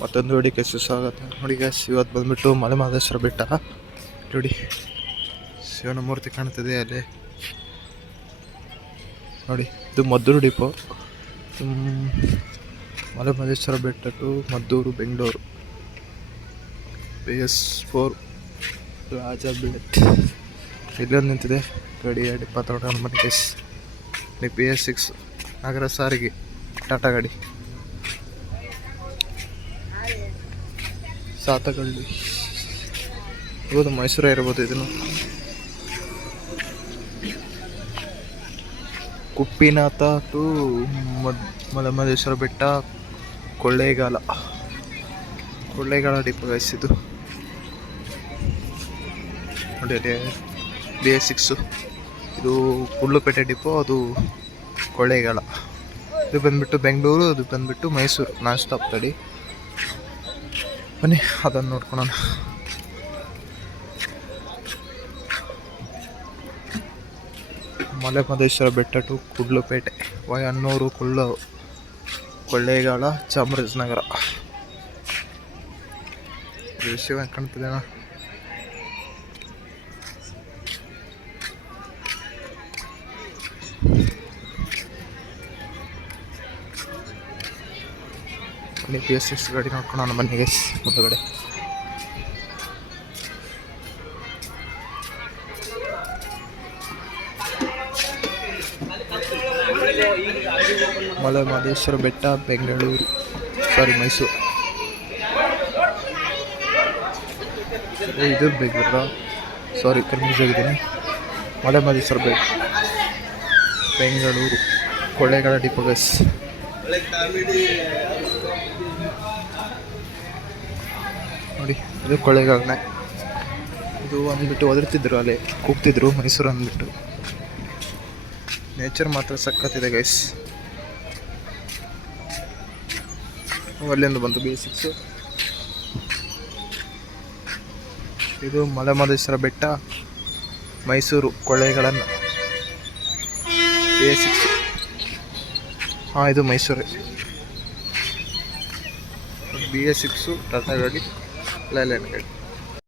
ಮತ್ತೊಂದು ವಿಡಿಯೋಕ್ಕೆ ಸುಸ್ವಾಗತ. ನೋಡಿ ಗ್ಯಾಸ್ ಇವತ್ತು ಬಂದ್ಬಿಟ್ಟು ಮಲೆ ಮಹದೇಶ್ವರ ಬೆಟ್ಟ. ನೋಡಿ, ಶಿವನ ಮೂರ್ತಿ ಕಾಣ್ತದೆ ಅಲ್ಲಿ. ನೋಡಿ, ಇದು Maddur depot. Male Mahadeshwara Betta to Maddur, Bengaluru. P S four ರಾಜ ಬೆಟ್. ಇಲ್ಲೊಂದು ನಿಂತಿದೆ. ಗಾಡಿ ಎರಡು ಇಪ್ಪತ್ತೊಂದು ಮನೆ ಕೇಸ್ ಪಿ ಎಸ್ ಸಿಕ್ಸ್ ನಗರ ಸಾರಿಗೆ ಟಾಟಾ ಗಾಡಿ. ಸಾತಗಳ್ಳಿ. ಇರ್ಬೋದು, ಮೈಸೂರೇ ಇರ್ಬೋದು ಇದನ್ನು. ಕುಪ್ಪಿನಾಥ ಟು ಮದ್ ಮಲೆಮಹದೇಶ್ವರ ಬೆಟ್ಟ, ಕೊಳ್ಳೇಗಾಲ. ಕೊಳ್ಳೇಗಾಲ ಡಿಪ್ ಗೈಸ್ ಇದು. ನೋಡಿ ಅಲ್ಲಿ ಬಿ ಎಸ್ ಸಿಕ್ಸು ಇದು ಕುಳ್ಳುಪೇಟೆ ಡಿಪೋ ಅದು ಕೊಳ್ಳೇಗಾಲ. ಇದು ಬಂದ್ಬಿಟ್ಟು ಬೆಂಗಳೂರು, ಅದು ಬಂದುಬಿಟ್ಟು ಮೈಸೂರು. ನಾನ್ ಸ್ಟಾಪ್ ತಡಿ. ಬನ್ನಿ ಅದನ್ನು ನೋಡ್ಕೊಳೋಣ. ಮಲೆಮಹದೇಶ್ವರ ಬೆಟ್ಟ ಟು ಕುಡ್ಲುಪೇಟೆ ಅನ್ನೂರು ಕುಳ್ಳು ಕೊಳ್ಳೇಗಾಲ ಚಾಮರಾಜನಗರ. ದೃಶ್ಯ ಕಾಣ್ತದೇನ? ಬನ್ನಿ ಪಿ ಎಸ್ ಎಸ್ ಗಾಡಿ ನೋಡ್ಕೊಳೋಣ ಬನ್ನಿ ಗೈಸ್ ಮುಂದುಗಡೆ. ಮಲೆ ಮಹದೇಶ್ವರ ಬೆಟ್ಟ, ಬೆಂಗಳೂರು ಸಾರಿ ಮೈಸೂರು. ಇದು ಬೆಂಗಳೂರ? ಸಾರಿ ಕನ್ಫ್ಯೂಸ್ ಆಗಿದ್ದೀನಿ. ಮಲೆ ಮಹದೇಶ್ವರ ಬೆಟ್ಟ, ಬೆಂಗಳೂರು ಕೊಳ್ಳೇಗಾಲ ಡಿಪೋ ಗೈಸ್ ನೋಡಿ, ಇದು ಕೊಳ್ಳೇಗಾಲನೆ. ಇದು ಅಂದ್ಬಿಟ್ಟು ಒದರ್ತಿದ್ರು, ಅಲ್ಲಿ ಕೂಗ್ತಿದ್ರು, ಮೈಸೂರು ಅಂದ್ಬಿಟ್ಟು. ನೇಚರ್ ಮಾತ್ರ ಸಕ್ಕತ್ತಿದೆ ಗೈಸ್ ಅಲ್ಲಿಂದ ಬಂತು ಬೇಸಿಕ್ಸ್ ಸಿಕ್ಸು ಇದು ಮಲೆಮಹದೇಶ್ವರ ಬೆಟ್ಟ, ಮೈಸೂರು ಕೊಳ್ಳೆಗಳನ್ನು. ಬಿ ಎ ಸಿಕ್ಸ್ ಹಾಂ ಇದು Mysuru. B A six Tata ಗಾಡಿ ಲೈಲ್ಯಾಂಡ್ ಗಾಡಿ